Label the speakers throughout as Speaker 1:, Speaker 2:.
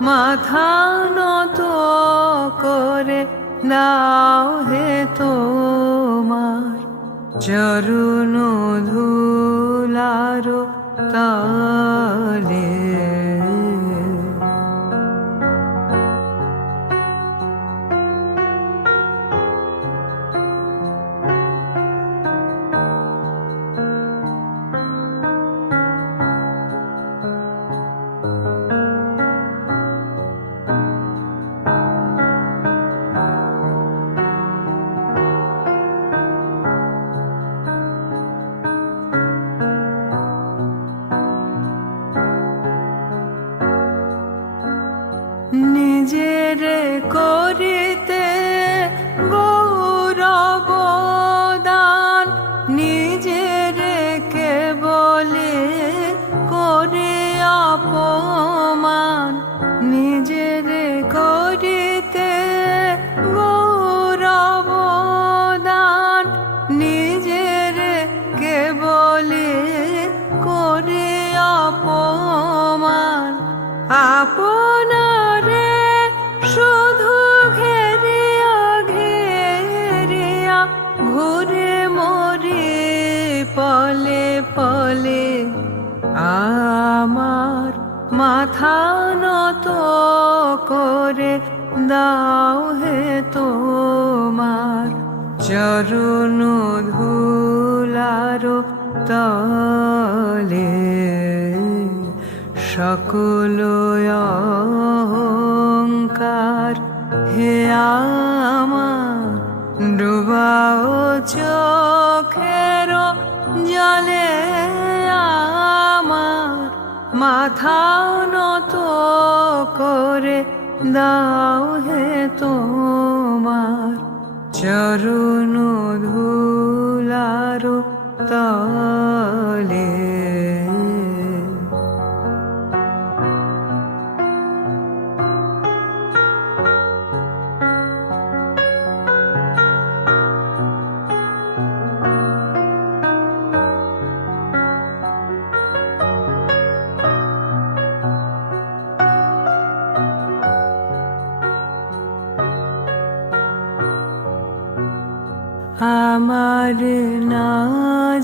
Speaker 1: মাথা নত করে নাও হে তোমার। চরণ ধুলারো তলে মাথা নত করে দাও হে তোমার চরণ ধুলার তলে। সকল মাথা নত করে দাও হে তোমার চরণ ধুলারো তলে। আমার না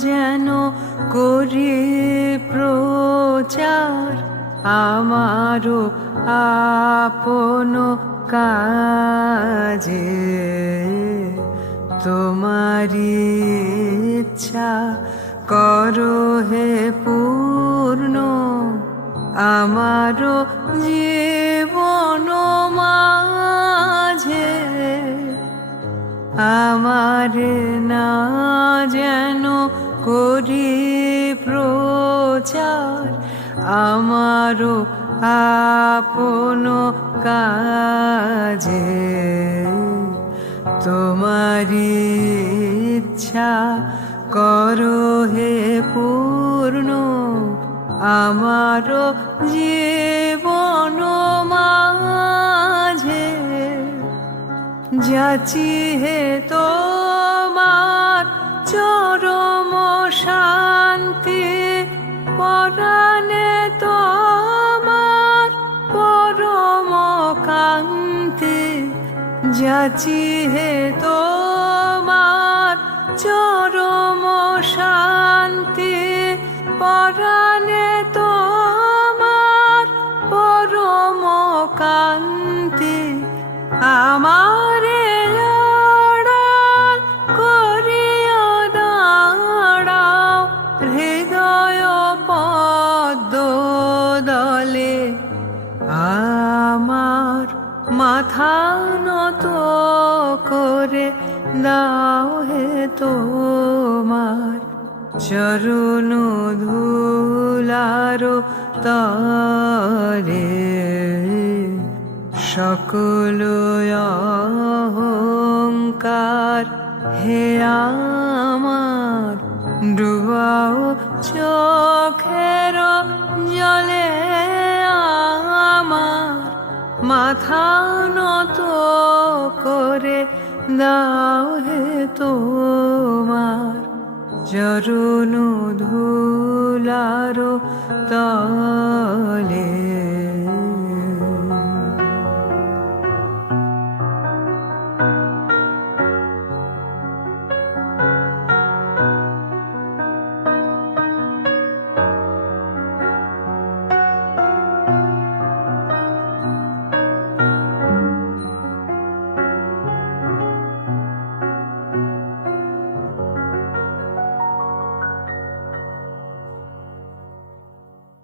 Speaker 1: যেন করি প্রচার, আমারও আপন কাজে। তোমারি ইচ্ছা করো হে পূর্ণ, আমারও জীবন মাঝে। আমার না যেন করি প্রচার, আমারও আপন কাজে। তোমারি ইচ্ছা করো হে পূর্ণ, আমারও জীবন মাঝে। যাচি হে যাচি হে তোমার চরম শান্তি পরাণে তোমার পরম কান্তি। আমার মাথা নত করে দাও হে তোমার। চরণ ধুলারো তরে। সকল অহংকার হে আমার, ডুবাও চোখের জলে। মাথা নত করে দাও হে তোমার। চরণ ধুলারো তলে